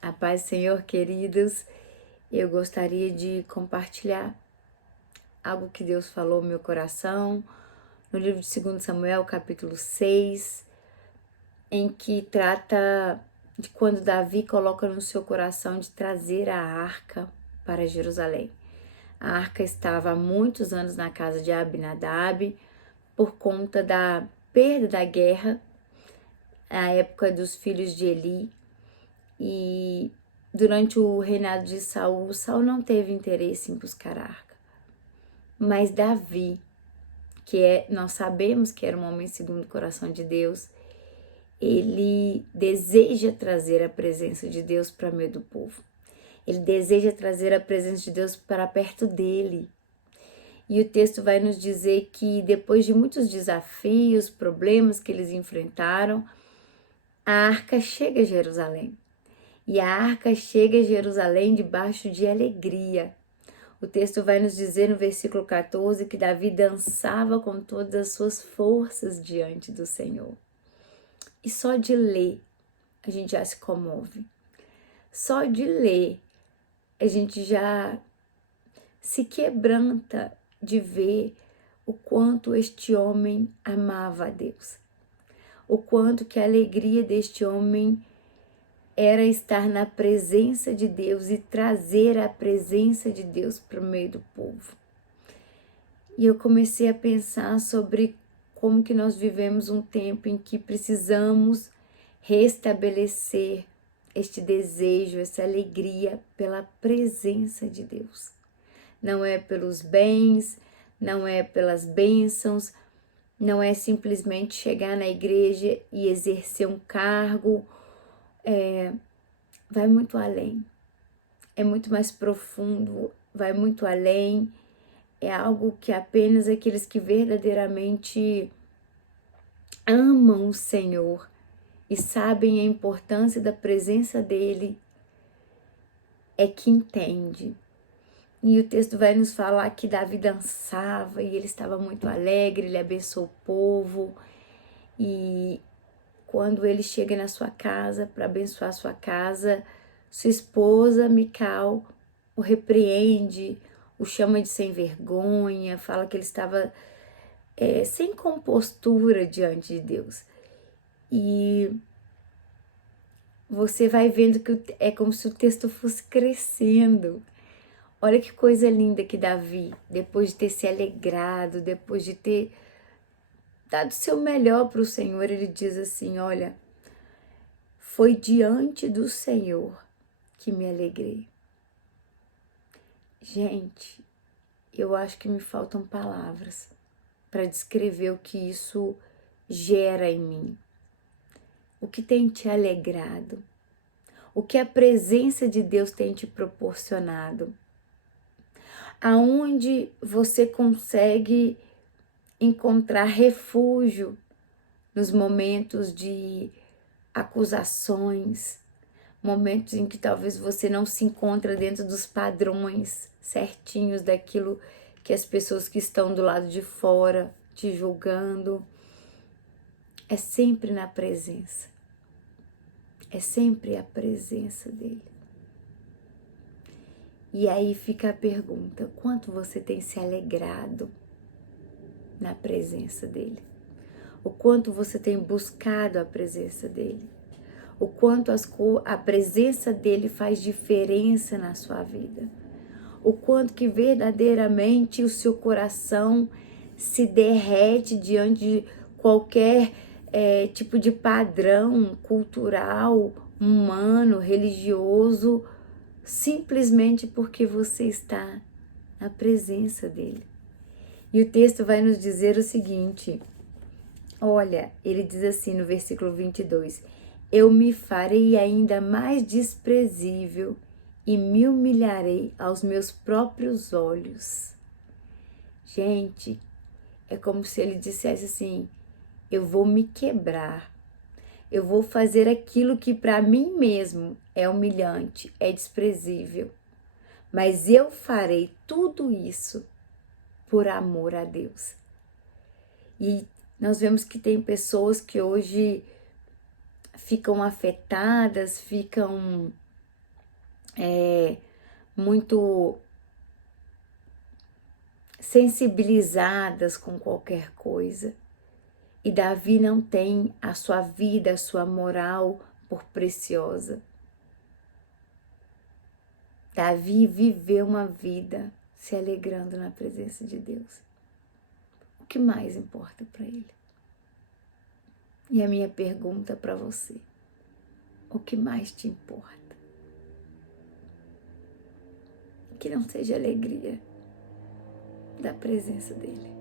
A paz do Senhor, queridos, eu gostaria de compartilhar algo que Deus falou no meu coração, no livro de 2 Samuel, capítulo 6, em que trata de quando Davi coloca no seu coração de trazer a arca para Jerusalém. A arca estava há muitos anos na casa de Abinadab, por conta da perda da guerra, a época dos filhos de Eli, e durante o reinado de Saul, Saul não teve interesse em buscar a arca. Mas Davi, nós sabemos que era um homem segundo o coração de Deus, ele deseja trazer a presença de Deus para meio do povo. Ele deseja trazer a presença de Deus para perto dele. E o texto vai nos dizer que depois de muitos desafios, problemas que eles enfrentaram, a arca chega a Jerusalém. E a arca chega a Jerusalém debaixo de alegria. O texto vai nos dizer no versículo 14 que Davi dançava com todas as suas forças diante do Senhor. E só de ler a gente já se comove. Só de ler a gente já se quebranta de ver o quanto este homem amava a Deus. O quanto que a alegria deste homem era estar na presença de Deus e trazer a presença de Deus para o meio do povo. E eu comecei a pensar sobre como que nós vivemos um tempo em que precisamos restabelecer este desejo, essa alegria pela presença de Deus. Não é pelos bens, não é pelas bênçãos, não é simplesmente chegar na igreja e exercer um cargo, vai muito além, é muito mais profundo, vai muito além, é algo que apenas aqueles que verdadeiramente amam o Senhor e sabem a importância da presença dEle é que entende. E o texto vai nos falar que Davi dançava e ele estava muito alegre, ele abençoou o povo, e quando ele chega na sua casa para abençoar a sua casa, sua esposa, Mical, o repreende, o chama de sem vergonha, fala que ele estava sem compostura diante de Deus. E você vai vendo que é como se o texto fosse crescendo. Olha que coisa linda que Davi, depois de ter se alegrado, depois de ter dado o seu melhor para o Senhor, ele diz assim, olha, foi diante do Senhor que me alegrei. Gente, eu acho que me faltam palavras para descrever o que isso gera em mim. O que tem te alegrado? O que a presença de Deus tem te proporcionado? Aonde você consegue encontrar refúgio nos momentos de acusações, momentos em que talvez você não se encontra dentro dos padrões certinhos daquilo que as pessoas que estão do lado de fora te julgando. É sempre na presença. É sempre a presença dele. E aí fica a pergunta, quanto você tem se alegrado na presença dele? O quanto você tem buscado a presença dele? O quanto a presença dele faz diferença na sua vida? O quanto que verdadeiramente o seu coração se derrete diante de qualquer tipo de padrão cultural, humano, religioso, simplesmente porque você está na presença dele. E o texto vai nos dizer o seguinte, olha, ele diz assim no versículo 22, eu me farei ainda mais desprezível e me humilharei aos meus próprios olhos. Gente, é como se ele dissesse assim, eu vou me quebrar, eu vou fazer aquilo que para mim mesmo é humilhante, é desprezível, mas eu farei tudo isso por amor a Deus. E nós vemos que tem pessoas que hoje ficam afetadas, ficam muito sensibilizadas com qualquer coisa. E Davi não tem a sua vida, a sua moral por preciosa. Davi viveu uma vida se alegrando na presença de Deus. O que mais importa para ele? E a minha pergunta para você: o que mais te importa? Que não seja a alegria da presença dele.